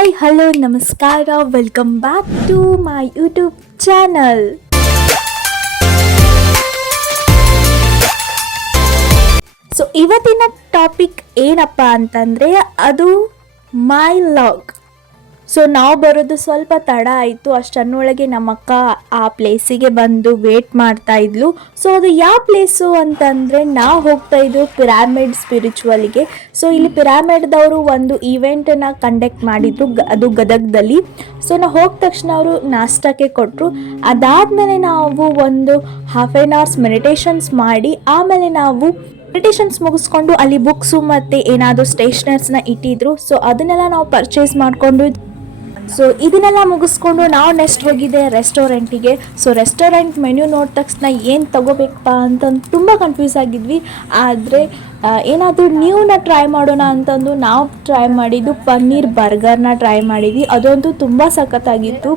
Hi hello ನಮಸ್ಕಾರ, welcome back to my YouTube channel. So ಇವತ್ತಿನ topic ಏನಪ್ಪ ಅಂತಂದರೆ ಅದು ಮೈ ಲಾಗ್. ಸೊ ನಾವು ಬರೋದು ಸ್ವಲ್ಪ ತಡ ಆಯಿತು. ಅಷ್ಟನ್ನೊಳಗೆ ನಮ್ಮ ಅಕ್ಕ ಆ ಪ್ಲೇಸಿಗೆ ಬಂದು ವೇಟ್ ಮಾಡ್ತಾ ಇದ್ಲು. ಸೊ ಅದು ಯಾವ ಪ್ಲೇಸು ಅಂತಂದರೆ ನಾವು ಹೋಗ್ತಾ ಇದ್ವು ಪಿರಾಮಿಡ್ ಸ್ಪಿರಿಚುವಲ್ಗೆ. ಸೊ ಇಲ್ಲಿ ಪಿರಾಮಿಡ್ದವರು ಒಂದು ಈವೆಂಟನ್ನು ಕಂಡಕ್ಟ್ ಮಾಡಿದ್ರು, ಅದು ಗದಗದಲ್ಲಿ. ಸೊ ನಾವು ಹೋದ ತಕ್ಷಣ ಅವರು ನಾಷ್ಟಕ್ಕೆ ಕೊಟ್ಟರು. ಅದಾದಮೇಲೆ ನಾವು ಒಂದು ಹಾಫ್ ಆನ್ ಅವರ್ಸ್ ಮೆಡಿಟೇಷನ್ಸ್ ಮಾಡಿ ಆಮೇಲೆ ನಾವು ಮೆಡಿಟೇಷನ್ಸ್ ಮುಗಿಸ್ಕೊಂಡು ಅಲ್ಲಿ ಬುಕ್ಸು ಮತ್ತು ಏನಾದರೂ ಸ್ಟೇಷನರ್ಸ್ನ ಇಟ್ಟಿದ್ರು. ಸೊ ಅದನ್ನೆಲ್ಲ ನಾವು ಪರ್ಚೇಸ್ ಮಾಡಿಕೊಂಡು ಸೊ ಇದನ್ನೆಲ್ಲ ಮುಗಿಸ್ಕೊಂಡು ನಾವು ನೆಕ್ಸ್ಟ್ ಹೋಗಿದ್ದೆ ರೆಸ್ಟೋರೆಂಟಿಗೆ. ಸೊ ರೆಸ್ಟೋರೆಂಟ್ ಮೆನ್ಯೂ ನೋಡಿದ ತಕ್ಷಣ ಏನು ತೊಗೋಬೇಕಪ್ಪ ಅಂತಂದು ತುಂಬ ಕನ್ಫ್ಯೂಸ್ ಆಗಿದ್ವಿ. ಆದರೆ ಏನಾದರೂ ನ್ಯೂನ ಟ್ರೈ ಮಾಡೋಣ ಅಂತಂದು ನಾವು ಟ್ರೈ ಮಾಡಿದ್ದು ಪನ್ನೀರ್ ಬರ್ಗರ್ನ ಟ್ರೈ ಮಾಡಿದ್ವಿ. ಅದಂತೂ ತುಂಬ ಸಖತ್ತಾಗಿತ್ತು.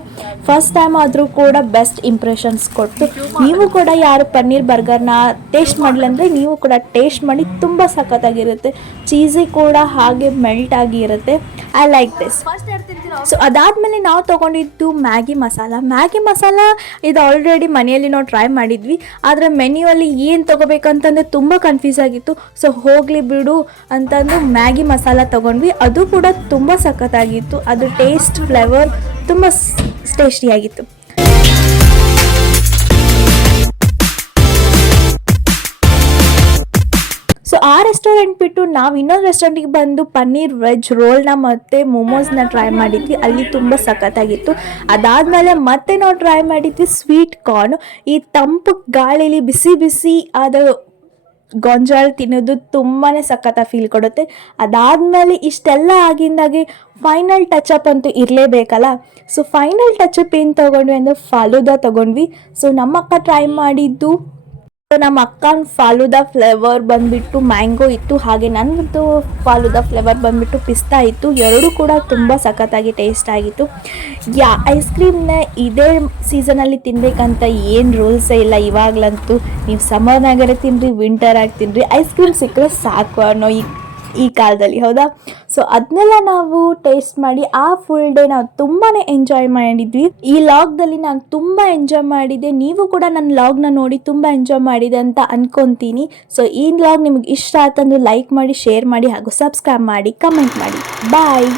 ಫಸ್ಟ್ ಟೈಮ್ ಆದರೂ ಕೂಡ ಬೆಸ್ಟ್ ಇಂಪ್ರೆಷನ್ಸ್ ಕೊಟ್ಟು, ನೀವು ಕೂಡ ಯಾರು ಪನ್ನೀರ್ ಬರ್ಗರ್ನ ಟೇಸ್ಟ್ ಮಾಡಲಿ ಅಂದರೆ ನೀವು ಕೂಡ ಟೇಸ್ಟ್ ಮಾಡಿ, ತುಂಬ ಸಖತ್ತಾಗಿರುತ್ತೆ. ಚೀಸಿ ಕೂಡ ಹಾಗೆ ಮೆಲ್ಟ್ ಆಗಿರುತ್ತೆ. I like this. ಸೊ ಅದಾದಮೇಲೆ ನಾವು ತೊಗೊಂಡಿದ್ದು ಮ್ಯಾಗಿ ಮಸಾಲ ಇದು ಆಲ್ರೆಡಿ ಮನೆಯಲ್ಲಿ ನಾವು ಟ್ರೈ ಮಾಡಿದ್ವಿ. ಆದರೆ ಮೆನ್ಯೂಯಲ್ಲಿ ಏನು ತೊಗೋಬೇಕಂತಂದರೆ ತುಂಬ ಕನ್ಫ್ಯೂಸ್ ಆಗಿತ್ತು. ಸೊ ಹೋಗಲಿ ಬಿಡು ಅಂತಂದು ಮ್ಯಾಗಿ ಮಸಾಲ ತೊಗೊಂಡ್ವಿ. ಅದು ಕೂಡ ತುಂಬ ಸಖತ್ತಾಗಿತ್ತು. ಅದು ಟೇಸ್ಟ್ ಫ್ಲೇವರ್ ತುಂಬ ಟೇಸ್ಟಿಯಾಗಿತ್ತು. ಸೊ ಆ ರೆಸ್ಟೋರೆಂಟ್ ಬಿಟ್ಟು ನಾವು ಇನ್ನೊಂದು ರೆಸ್ಟೋರೆಂಟಿಗೆ ಬಂದು ಪನ್ನೀರ್ ವೆಜ್ ರೋಲ್ನ ಮತ್ತು ಮೊಮೋಸ್ನ ಟ್ರೈ ಮಾಡಿದ್ವಿ. ಅಲ್ಲಿ ತುಂಬ ಸಖತ್ತಾಗಿತ್ತು. ಅದಾದಮೇಲೆ ಮತ್ತೆ ನಾವು ಟ್ರೈ ಮಾಡಿದ್ವಿ ಸ್ವೀಟ್ ಕಾರ್ನ್. ಈ ತಂಪು ಗಾಳಿಲಿ ಬಿಸಿ ಬಿಸಿ ಅದು ಗೊಂಜಾಳ ತಿನ್ನೋದು ತುಂಬಾ ಸಖತ್ತ ಫೀಲ್ ಕೊಡುತ್ತೆ. ಅದಾದಮೇಲೆ ಇಷ್ಟೆಲ್ಲ ಆಗಿಂದಾಗೆ ಫೈನಲ್ ಟಚಪ್ ಅಂತೂ ಇರಲೇಬೇಕಲ್ಲ. ಸೊ ಫೈನಲ್ ಟಚಪ್ ಏನು ತೊಗೊಂಡ್ವಿ ಅಂದರೆ ಫಾಲೂದಾ ತೊಗೊಂಡ್ವಿ. ಸೊ ನಮ್ಮ ಅಕ್ಕ ಟ್ರೈ ಮಾಡಿದ್ದು, ನಮ್ಮ ಅಕ್ಕನ ಫಾಲೂದಾ ಫ್ಲೇವರ್ ಬಂದುಬಿಟ್ಟು ಮ್ಯಾಂಗೋ ಇತ್ತು, ಹಾಗೆ ನನ್ನದು ಫಾಲೂದಾ ಫ್ಲೇವರ್ ಬಂದುಬಿಟ್ಟು ಪಿಸ್ತಾ ಇತ್ತು. ಎರಡೂ ಕೂಡ ತುಂಬ ಸಖತ್ತಾಗಿ ಟೇಸ್ಟ್ ಆಗಿತ್ತು. ಐಸ್ ಕ್ರೀಮ್ನ ಇದೇ ಸೀಸನಲ್ಲಿ ತಿನ್ನಬೇಕಂತ ಏನು ರೂಲ್ಸೇ ಇಲ್ಲ. ಇವಾಗಲಂತೂ ನೀವು ಸಮ್ಮರ್ನಾಗರೆ ತಿನ್ನಿರಿ, ವಿಂಟರಾಗಿ ತಿನ್ನಿರಿ, ಐಸ್ ಕ್ರೀಮ್ ಸಿಕ್ಕರೆ ಸಾಕು ಅನ್ನೋ ಈ ಕಾಲದಲ್ಲಿ, ಹೌದಾ? ಸೊ ಅದನ್ನೆಲ್ಲ ನಾವು ಟೇಸ್ಟ್ ಮಾಡಿ ಆ ಫುಲ್ ಡೇ ನಾವು ತುಂಬಾ ಎಂಜಾಯ್ ಮಾಡಿದ್ವಿ. ಈ ಲಾಗ್ದಲ್ಲಿ ನಾನು ತುಂಬ ಎಂಜಾಯ್ ಮಾಡಿದ್ದೆ. ನೀವು ಕೂಡ ನನ್ನ ಲಾಗ್ನ ನೋಡಿ ತುಂಬ ಎಂಜಾಯ್ ಮಾಡಿದೆ ಅಂತ ಅನ್ಕೊತೀನಿ. ಸೊ ಈ ಲಾಗ್ ನಿಮ್ಗೆ ಇಷ್ಟ ಆತಂದು ಲೈಕ್ ಮಾಡಿ, ಶೇರ್ ಮಾಡಿ ಹಾಗೂ ಸಬ್ಸ್ಕ್ರೈಬ್ ಮಾಡಿ, ಕಮೆಂಟ್ ಮಾಡಿ. ಬಾಯ್.